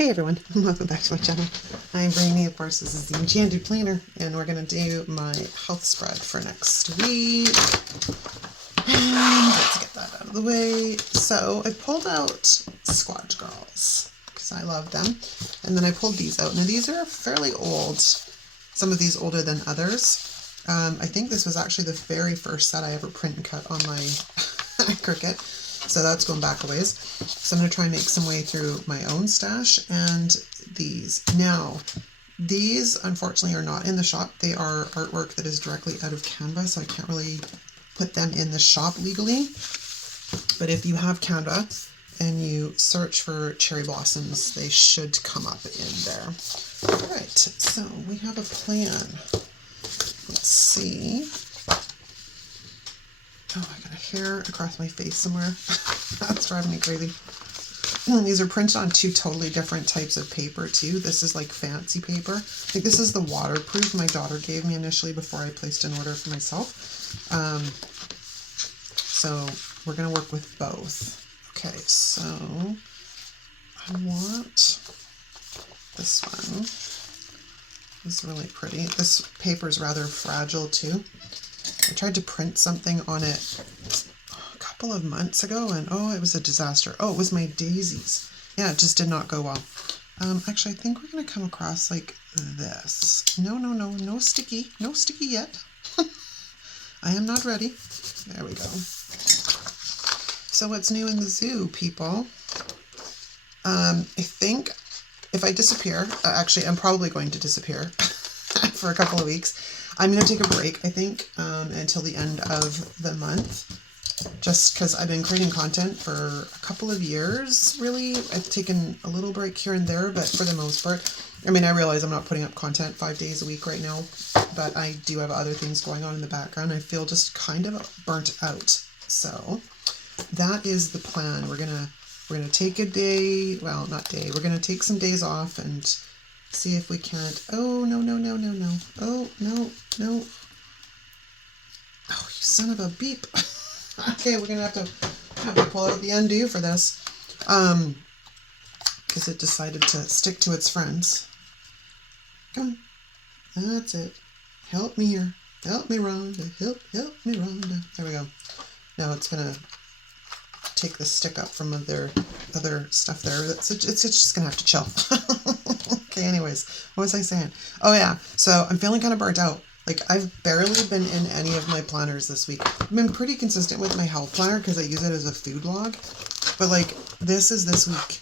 Hey everyone, welcome back to my channel. I'm bringing you, of course, this is the Enchanted planner, and we're going to do my health spread for next week. And let's get that out of the way. So I pulled out Squatch Girls, because I love them. And then I pulled these out. Now these are fairly old, some of these older than others. I think this was actually the very first set I ever print and cut on my Cricut. So that's going back a ways. So I'm going to try and make some way through my own stash and these. Now, these unfortunately are not in the shop. They are artwork that is directly out of Canva, so I can't really put them in the shop legally. But if you have Canva and you search for cherry blossoms, they should come up in there. All right, so we have a plan. Let's see. Oh, I got a hair across my face somewhere. That's driving me crazy. These are printed on two totally different types of paper too. This is like fancy paper. I think this is the waterproof my daughter gave me initially before I placed an order for myself. So we're going to work with both. Okay, so I want this one. It's really pretty. This paper is rather fragile too. I tried to print something on it a couple of months ago and oh, it was a disaster. Oh, it was my daisies. Yeah, it just did not go well. Actually, I think we're going to come across like this. No sticky. No sticky yet. I am not ready. There we go. So what's new in the zoo, people? I think if I disappear, actually, I'm probably going to disappear for a couple of weeks. I'm going to take a break, I think, until the end of the month, just because I've been creating content for a couple of years, really. I've taken a little break here and there, but for the most part, I mean, I realize I'm not putting up content 5 days a week right now, but I do have other things going on in the background. I feel just kind of burnt out. So that is the plan. We're gonna take a day, well, not day, we're going to take some days off and see if we can't. Oh, no. Oh, no. Oh, you son of a beep. Okay, we're going to have to pull out the undo for this. Because it decided to stick to its friends. Come on. That's it. Help me here. Help me, Rhonda. Help me, Rhonda. There we go. Now it's going to take the stick up from other stuff there. It's just going to have to chill. Okay, anyways, what was I saying? Oh yeah, so I'm feeling kind of burnt out. Like, I've barely been in any of my planners this week. I've been pretty consistent with my health planner because I use it as a food log. But like, this week.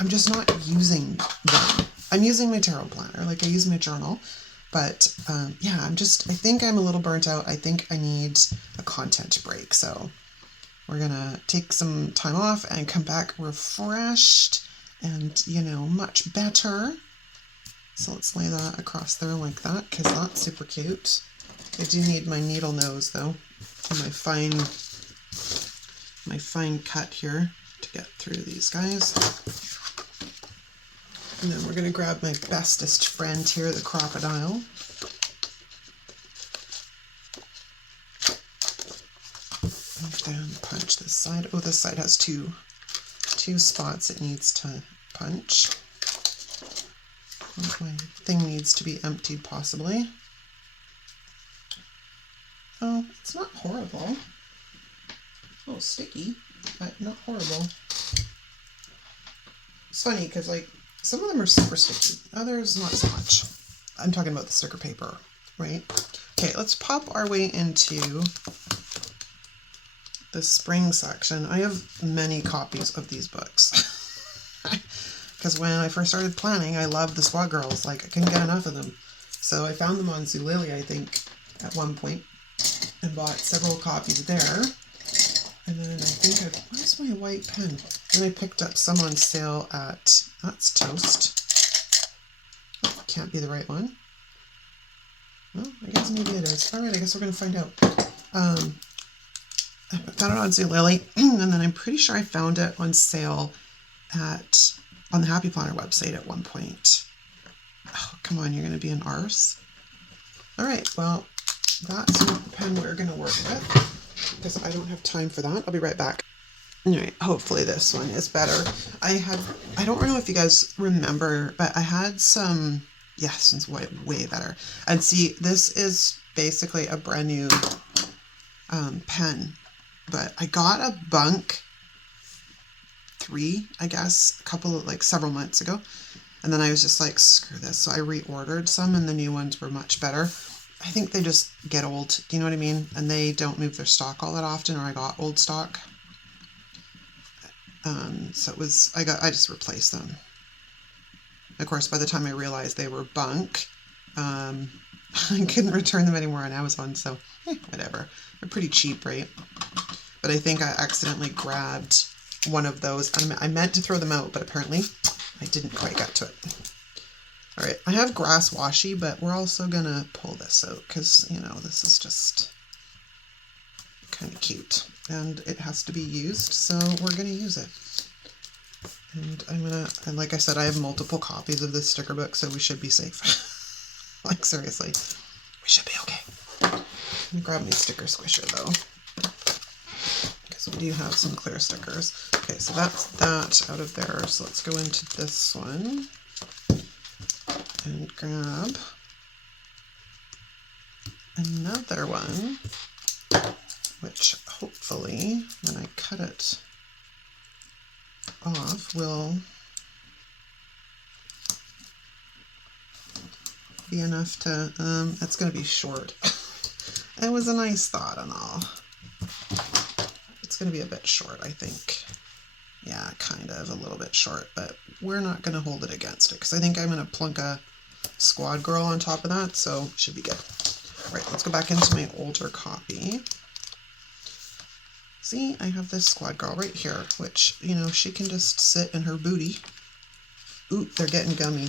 I'm just not using them. I'm using my tarot planner. Like, I use my journal. But yeah, I think I'm a little burnt out. I think I need a content break. So we're going to take some time off and come back refreshed and, much better. So let's lay that across there like that, because that's super cute. I do need my needle nose though, and my fine cut here to get through these guys. And then we're going to grab my bestest friend here, the crocodile. And then punch this side. Oh, this side has two spots it needs to punch. My thing needs to be emptied, possibly. Oh, it's not horrible. Oh, sticky, but not horrible. It's funny because, like, some of them are super sticky, others not so much. I'm talking about the sticker paper, right? Okay, let's pop our way into the spring section. I have many copies of these books. Because when I first started planning, I loved the Squad Girls. Like, I couldn't get enough of them. So I found them on Zulily, I think, at one point, and bought several copies there. And then I think where's my white pen? Then I picked up some on sale at, that's Toast. Oh, can't be the right one. Well, I guess maybe it is. All right, I guess we're going to find out. I found it on Zulily, and then I'm pretty sure I found it on sale on the Happy Planner website at one point. Oh, come on, you're going to be an arse. All right, well, that's not the pen we're going to work with, because I don't have time for that. I'll be right back. All right, hopefully this one is better. I don't know if you guys remember, but I had some, yes, it's way better. And see, this is basically a brand new pen, but I got a Bunk 3, I guess, several months ago. And then I was just like, screw this. So I reordered some and the new ones were much better. I think they just get old. Do you know what I mean? And they don't move their stock all that often, or I got old stock. So I just replaced them. Of course, by the time I realized they were Bunk, I couldn't return them anymore on Amazon. So whatever. They're pretty cheap, right? But I think I accidentally grabbed one of those. I meant to throw them out, but apparently I didn't quite get to it. All right, I have grass washi, but we're also gonna pull this out because, you know, this is just kind of cute and it has to be used, so we're gonna use it. And like I said, I have multiple copies of this sticker book, so we should be safe. Like, seriously, we should be okay. Let me grab my sticker squisher though, because we do have some clear stickers. Okay, so that's that out of there. So let's go into this one and grab another one, which hopefully when I cut it off will be enough to, it's going to be short. It was a nice thought and all. It's going to be a bit short, I think. Yeah, kind of a little bit short, but we're not going to hold it against it because I think I'm going to plunk a Squad Girl on top of that, so should be good. All right, let's go back into my older copy. See, I have this Squad Girl right here, which, you know, she can just sit in her booty. Ooh, they're getting gummy.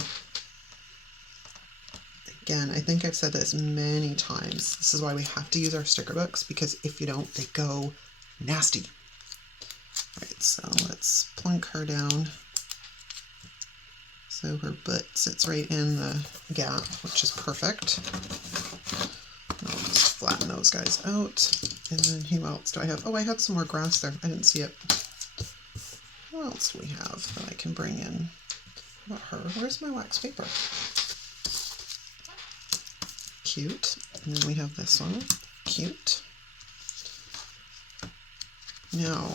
Again, I think I've said this many times. This is why we have to use our sticker books, because if you don't, they go nasty. All right, so let's plunk her down so her butt sits right in the gap, which is perfect. I'll just flatten those guys out. And then who else do I have? Oh, I had some more grass there. I didn't see it. What else do we have that I can bring in? How about her? Where's my wax paper? Cute. And then we have this one. Cute. Now,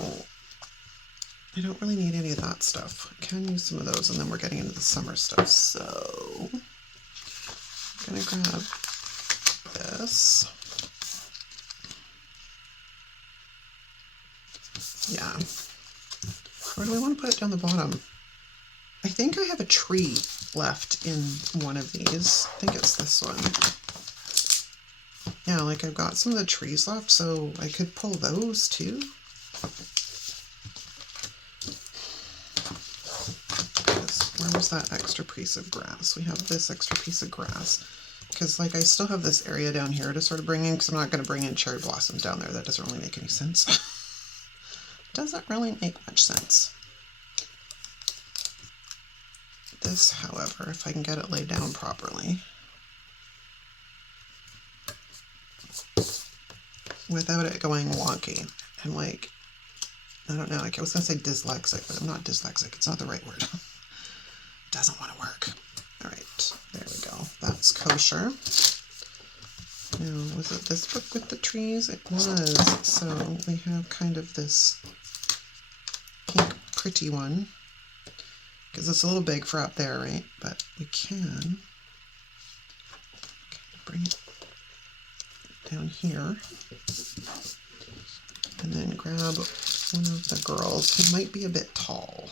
I don't really need any of that stuff. I can use some of those, and then we're getting into the summer stuff. So, I'm gonna grab this. Yeah. Or do I want to put it down the bottom? I think I have a tree left in one of these. I think it's this one. Yeah, like I've got some of the trees left, so I could pull those too. Where was that extra piece of grass? We have this extra piece of grass. Because, like, I still have this area down here to sort of bring in, because I'm not going to bring in cherry blossoms down there. That doesn't really make any sense. Doesn't really make much sense. This, however, if I can get it laid down properly, without it going wonky. I'm like, I don't know, like I was going to say dyslexic, but I'm not dyslexic. It's not the right word. It doesn't want to work. All right, there we go. That's kosher. Now, was it this book with the trees? It was. So we have kind of this pink pretty one, because it's a little big for up there, right? But we can bring it down here and then grab one of the girls who might be a bit tall.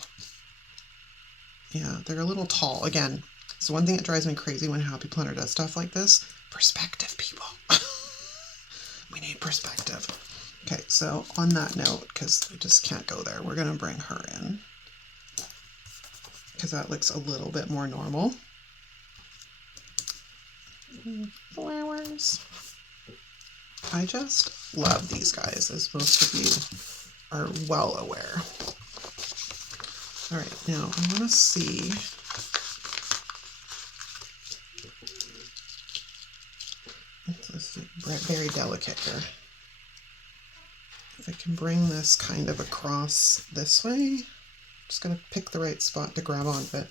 Yeah, they're a little tall. Again, so one thing that drives me crazy when Happy Planner does stuff like this, perspective, people. We need perspective. Okay, so on that note, because I just can't go there, we're going to bring her in, because that looks a little bit more normal. Flowers. I just love these guys, as most of you are well aware. All right, now I want to see. This is very delicate here. if I can bring this kind of across this way. Just gotta pick the right spot to grab onto it.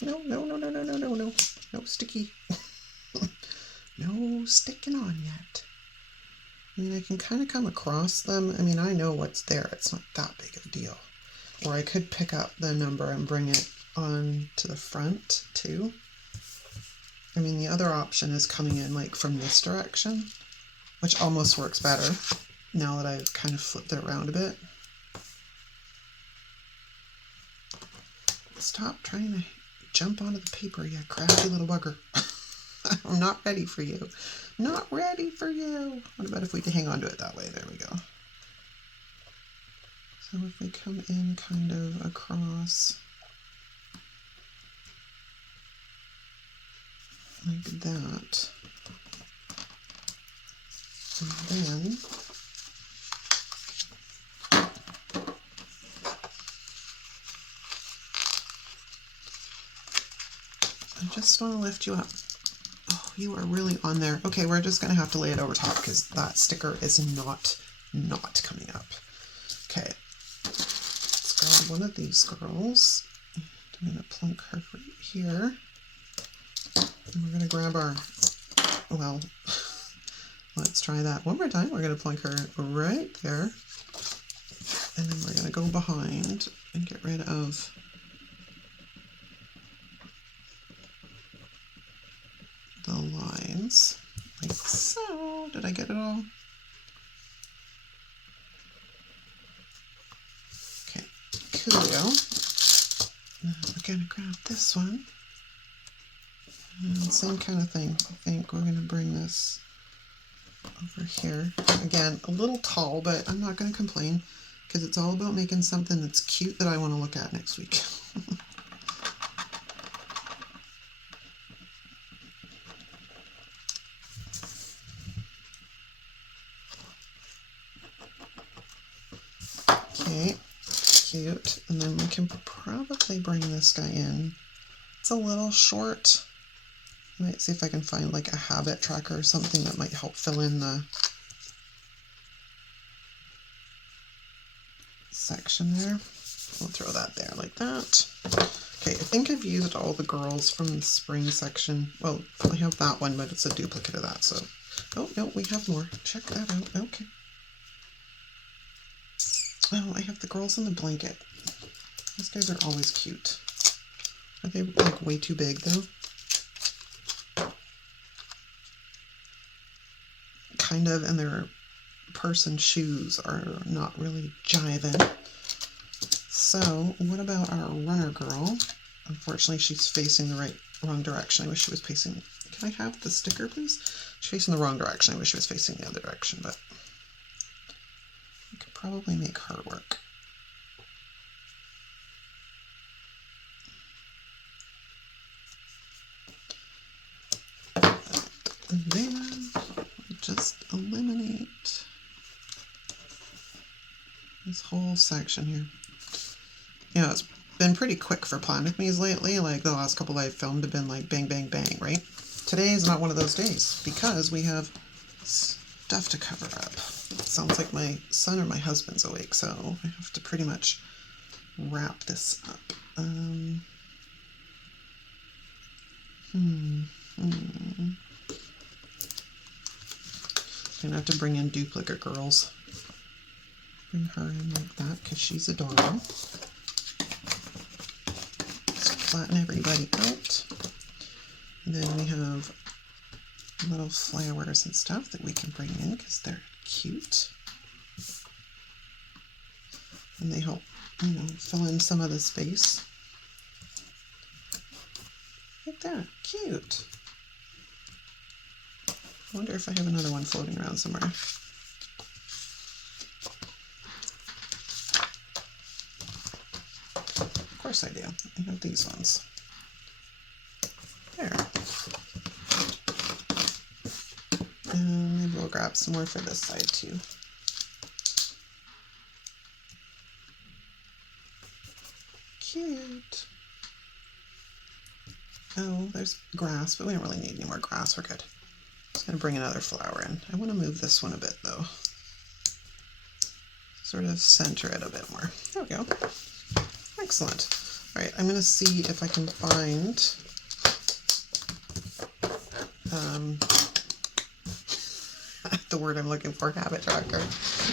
No, no, no, no, no, no, no, no. No sticky. No sticking on yet. I mean, I can kind of come across them. I mean, I know what's there. It's not that big of a deal. Or I could pick up the number and bring it on to the front too. I mean, the other option is coming in like from this direction, which almost works better now that I've kind of flipped it around a bit. Stop trying to jump onto the paper, you crafty little bugger. I'm not ready for you. Not ready for you. What about if we hang on to it that way? There we go. So if we come in kind of across like that, and then I just want to lift you up. Oh, you are really on there. Okay, we're just going to have to lay it over top because that sticker is not coming up. Okay, let's grab one of these girls. I'm going to plunk her right here. And we're going to grab our, well, let's try that one more time. We're going to plunk her right there. And then we're going to go behind and get rid of the lines, like so. Did I get it all? Okay, coolio. We're gonna grab this one. And same kind of thing. I think we're gonna bring this over here. Again, a little tall, but I'm not gonna complain because it's all about making something that's cute that I want to look at next week. Okay, cute. And then we can probably bring this guy in. It's a little short. I might see if I can find like a habit tracker or something that might help fill in the section there. We'll throw that there like that. Okay, I think I've used all the girls from the spring section. Well, I have that one, but it's a duplicate of that, so. Oh, no, we have more. Check that out. Okay. Oh, I have the girls in the blanket. These guys are always cute. Are they like way too big though? Kind of, and their person shoes are not really jiving. So what about our runner girl? Unfortunately, she's facing the wrong direction. I wish she was facing, can I have the sticker please? She's facing the wrong direction. I wish she was facing the other direction, but I could probably make her work. And then just eliminate this whole section here. You know, it's been pretty quick for Plan With Me's lately. Like the last couple I've filmed have been like bang, bang, bang, right? Today is not one of those days because we have stuff to cover up. It sounds like my son or my husband's awake, so I have to pretty much wrap this up. I'm gonna have to bring in duplicate girls. Bring her in like that because she's adorable. Just flatten everybody out. And then we have little flowers and stuff that we can bring in because they're cute. And they help, you know, fill in some of the space. Like that. Cute. I wonder if I have another one floating around somewhere. Of course I do. I have these ones. There. And maybe we'll grab some more for this side too. Cute. Oh, there's grass, but we don't really need any more grass. We're good. Just going to bring another flower in. I want to move this one a bit though. Sort of center it a bit more. There we go. Excellent. All right, I'm going to see if I can find the word I'm looking for, habit tracker.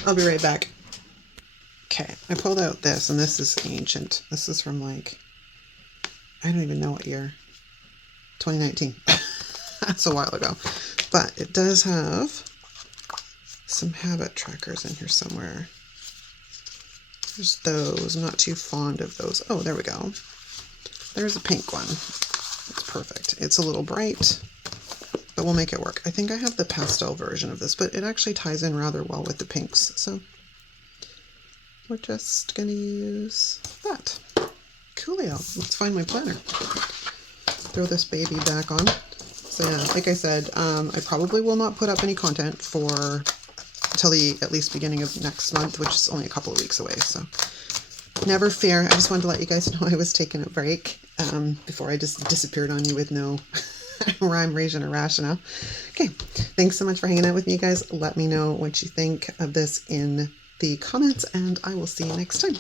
I'll be right back. Okay, I pulled out this, and this is ancient. This is from like, I don't even know what year. 2019. That's a while ago. But it does have some habit trackers in here somewhere. There's those. I'm not too fond of those. Oh, there we go. There's a pink one. It's perfect. It's a little bright, but we'll make it work. I think I have the pastel version of this, but it actually ties in rather well with the pinks. So we're just going to use that. Coolio. Let's find my planner. Throw this baby back on. So yeah, like I said, I probably will not put up any content for until the at least beginning of next month, which is only a couple of weeks away. So never fear. I just wanted to let you guys know I was taking a break before I just disappeared on you with no rhyme, reason, or rationale. Okay, thanks so much for hanging out with me, guys. Let me know what you think of this in the comments, and I will see you next time.